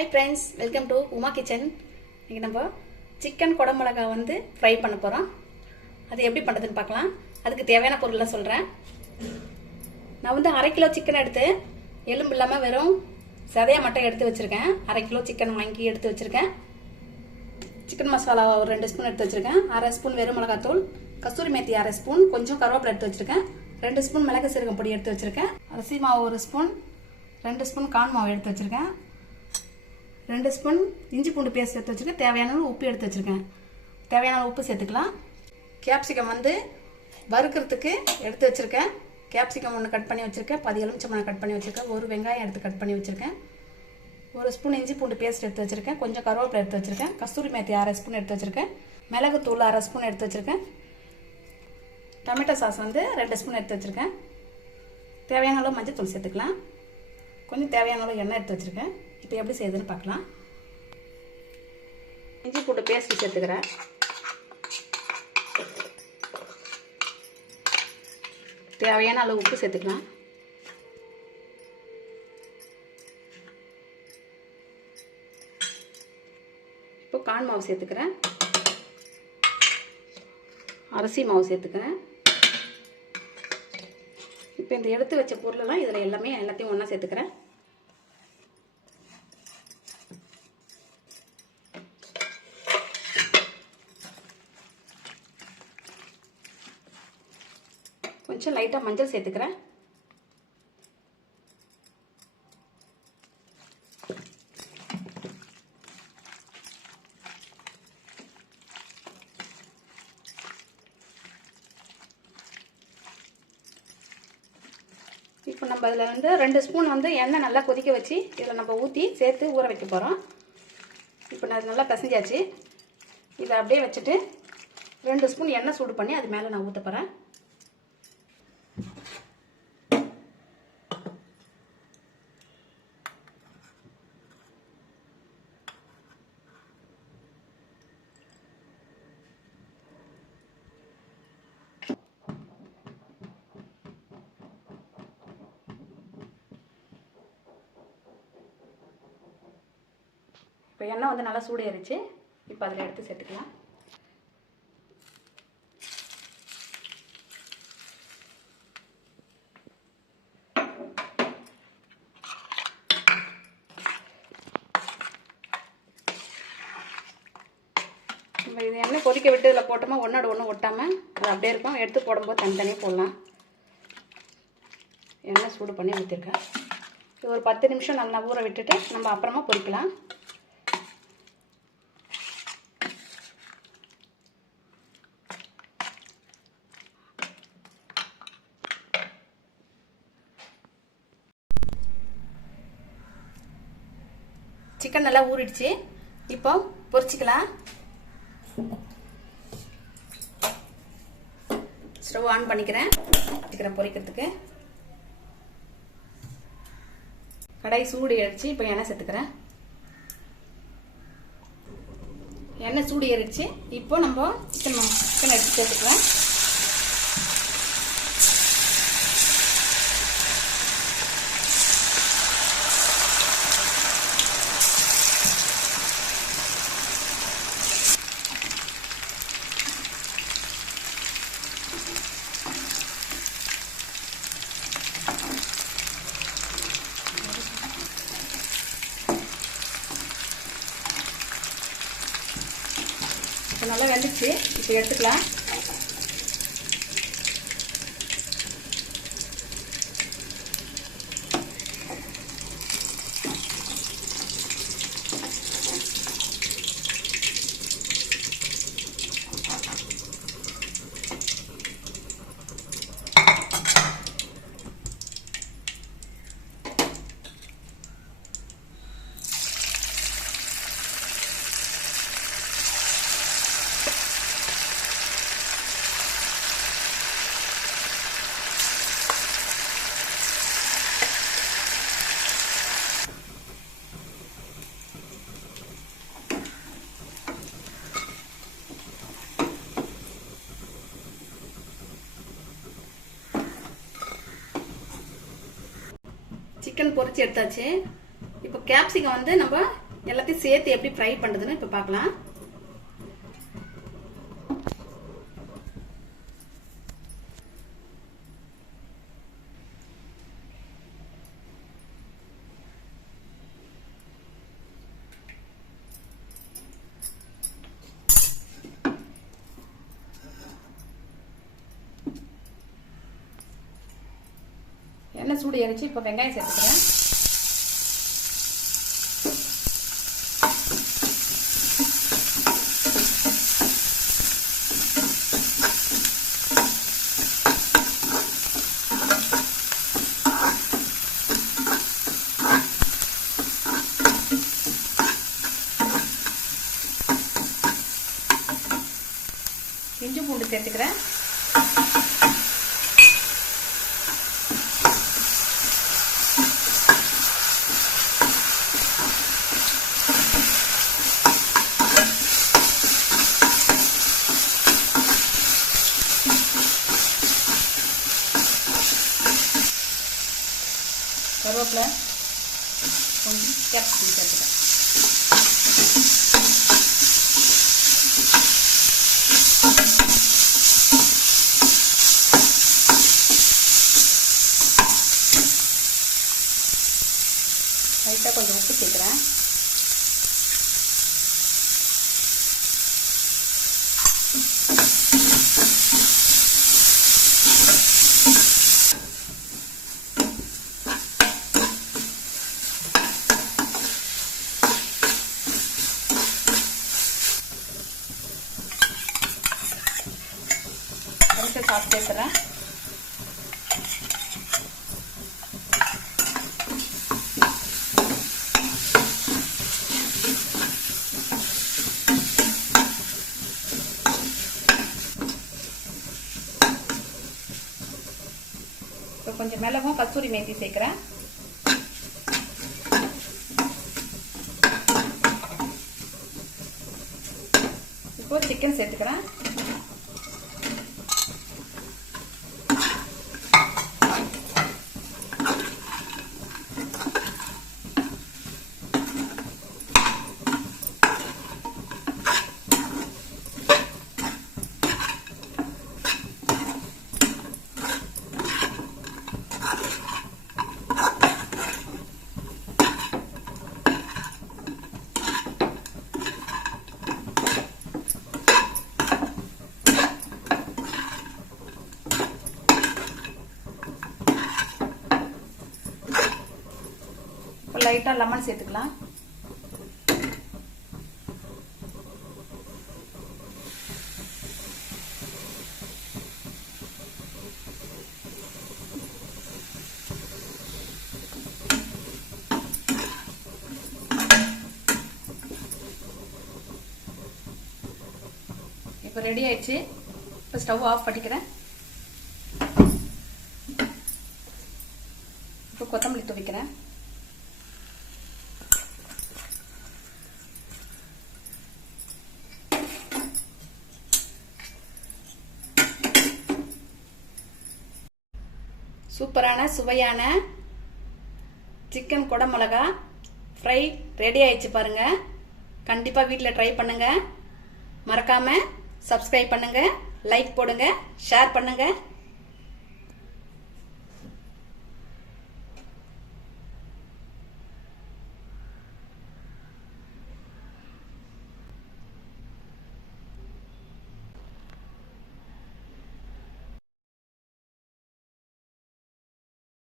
Hi friends, welcome to Uma Kitchen. இன்னைக்கு நம்ம chicken குடமிளகா வந்து ஃப்ரை பண்ண போறோம். அது எப்படி பண்றதுன்னு பார்க்கலாம். அதுக்கு தேவையான பொருள்லாம் சொல்றேன். நான் வந்து 1/2 கிலோ சிக்கன் எடுத்து எலும்பு இல்லாம வெறும் சதைய மட்டும் எடுத்து வச்சிருக்கேன். 1/2 கிலோ சிக்கன் வாங்கி எடுத்து வச்சிருக்கேன். சிக்கன் மசாலா ஒரு 2 ஸ்பூன் எடுத்து வச்சிருக்கேன். 1/2 ஸ்பூன் வெறும் மிளகாய் தூள், கஸ்தூரி மேத்தி 1/2 ஸ்பூன், கொஞ்சம் கருவேப்பிலை எடுத்து வச்சிருக்கேன். 2 ஸ்பூன் மிளகு சீரகம் பொடி எடுத்து வச்சிருக்கேன். அரிசி மாவு 1 ஸ்பூன், 2 ஸ்பூன் கார்ன் மாவு எடுத்து வச்சிருக்கேன். 2 ஸ்பூன் இஞ்சி பூண்டு பேஸ்ட் எடுத்து வச்சிருக்கேன். தேவையான உப்பு எடுத்து வச்சிருக்கேன். தேவையான உப்பு சேர்த்துக்கலாம். கேப்சிகம் வந்து வறுக்கிறதுக்கு எடுத்து வச்சிருக்கேன். கேப்சிகம் ஒன்று கட் பண்ணி வச்சிருக்கேன். 10 எலுமிச்சம்பழம் கட் பண்ணி வச்சிருக்கேன். ஒரு வெங்காயம் எடுத்து கட் பண்ணி வச்சிருக்கேன். 1 ஸ்பூன் இஞ்சி பூண்டு பேஸ்ட் எடுத்து வச்சிருக்கேன். கொஞ்சம் கருவேப்பிலை எடுத்து வச்சிருக்கேன். கஸ்தூரி மேத்தி 1/2 ஸ்பூன் எடுத்து வச்சிருக்கேன். மிளகு தூள் 1/2 ஸ்பூன் எடுத்து வச்சிருக்கேன். டொமேட்டோ சாஸ் வந்து 2 ஸ்பூன் எடுத்து வச்சிருக்கேன். தேவையான அளவு மஞ்சள் தூள் சேர்த்துக்கலாம். கொஞ்சம் தேவையான அளவு எண்ணெய் எடுத்து வச்சிருக்கேன். இப்போ எப்படி செய்யுதுன்னு பார்க்கலாம். இஞ்சி பூண்டு பேஸ்ட் சேர்த்துக்கிறேன். தேவையான அளவு உப்பு சேர்த்துக்கலாம். இப்போ கார்ன் மாவு சேர்த்துக்கிறேன். அரிசி மாவு சேர்த்துக்கிறேன். இப்போ இந்த எடுத்து வச்ச பொருளெல்லாம் இதில் எல்லாத்தையும் ஒன்றா சேர்த்துக்கிறேன். கொஞ்சம் லைட்டாக மஞ்சள் சேர்த்துக்கிறேன். இப்போ நம்ம இதில் வந்து 2 ஸ்பூன் வந்து எண்ணெய் நல்லா கொதிக்க வச்சு இதில் நம்ம ஊற்றி சேர்த்து ஊற வைக்க போகிறோம். இப்போ நான் நல்லா பிசைஞ்சாச்சு. இதை அப்படியே வச்சுட்டு 2 ஸ்பூன் எண்ணெய் சூடு பண்ணி அது மேலே நான் ஊற்ற போகிறேன். இப்போ எண்ணெய் வந்து நல்லா சூடு ஏறிச்சு. இப்போ அதில் எடுத்து சேர்த்துக்கலாம். நம்ம இது எண்ணெய் கொதிக்க விட்டு இதில் போட்டோமா ஒன்றோட ஒன்று ஒட்டாமல் அது அப்படியே இருக்கும். எடுத்து போடும்போது தனித்தனியாக போடலாம். எண்ணெய் சூடு பண்ணி ஊற்றிருக்கேன். இது ஒரு 10 நிமிஷம் நல்லா ஊற விட்டுட்டு நம்ம அப்புறமா பொரிக்கலாம். சிக்கன் நல்லா ஊறிடுச்சு. இப்போ பொரிச்சிக்கலாம். ஸ்டவ் ஆன் பண்ணிக்கிறேன். பொரிக்கிறதுக்கு கடாய் சூடு ஏறிடுச்சு. இப்போ எண்ணெய் சேர்த்துக்கிறேன். எண்ணெய் சூடு ஏறிடுச்சு. இப்போ நம்ம சிக்கன் எடுத்து சேர்த்துக்கலாம். இப்போ நல்லா வெந்துச்சு. இப்போ எடுத்துக்கலாம். சிக்கன் பொரிச்சு எடுத்தாச்சு. இப்போ கேப்சிகம் வந்து நம்ம எல்லாத்தையும் சேர்த்து எப்படி ஃப்ரை பண்ணுறதுன்னு இப்போ பார்க்கலாம். எண்ணெய் சூடு ஏறிச்சு. இப்போ வெங்காயம் சேர்த்துக்கிறேன். இஞ்சி பூண்டு சேர்த்துக்கிறேன். கருவேப்பிலை, கொஞ்சம் கேப்சிகம் சேர்த்துக்கிறேன். லைட்டாக கொஞ்சம் உப்பு சேர்க்குறேன். கொஞ்சம் சாப்பிட்டு சேர்த்துறேன். கொஞ்சம் மிளகும் கஸ்தூரி மேத்தி சேர்க்கிறேன். இப்போ சிக்கன் சேர்த்துக்கிறேன். லைட்டா லெமன் சேர்த்துக்கலாம். இப்போ ரெடி ஆயிடுச்சு. இப்போ ஸ்டவ் ஆஃப் பண்ணிக்கிறேன். இப்போ கொத்தமல்லி தூவிக்கிறேன். சூப்பரான சுவையான சிக்கன் குடமிளகா ஃப்ரை ரெடி ஆயிடுச்சு பாருங்க. கண்டிப்பா வீட்டில் ட்ரை பண்ணுங்க. மறக்காம சப்ஸ்கிரைப் பண்ணுங்க, லைக் போடுங்க, ஷேர் பண்ணுங்க.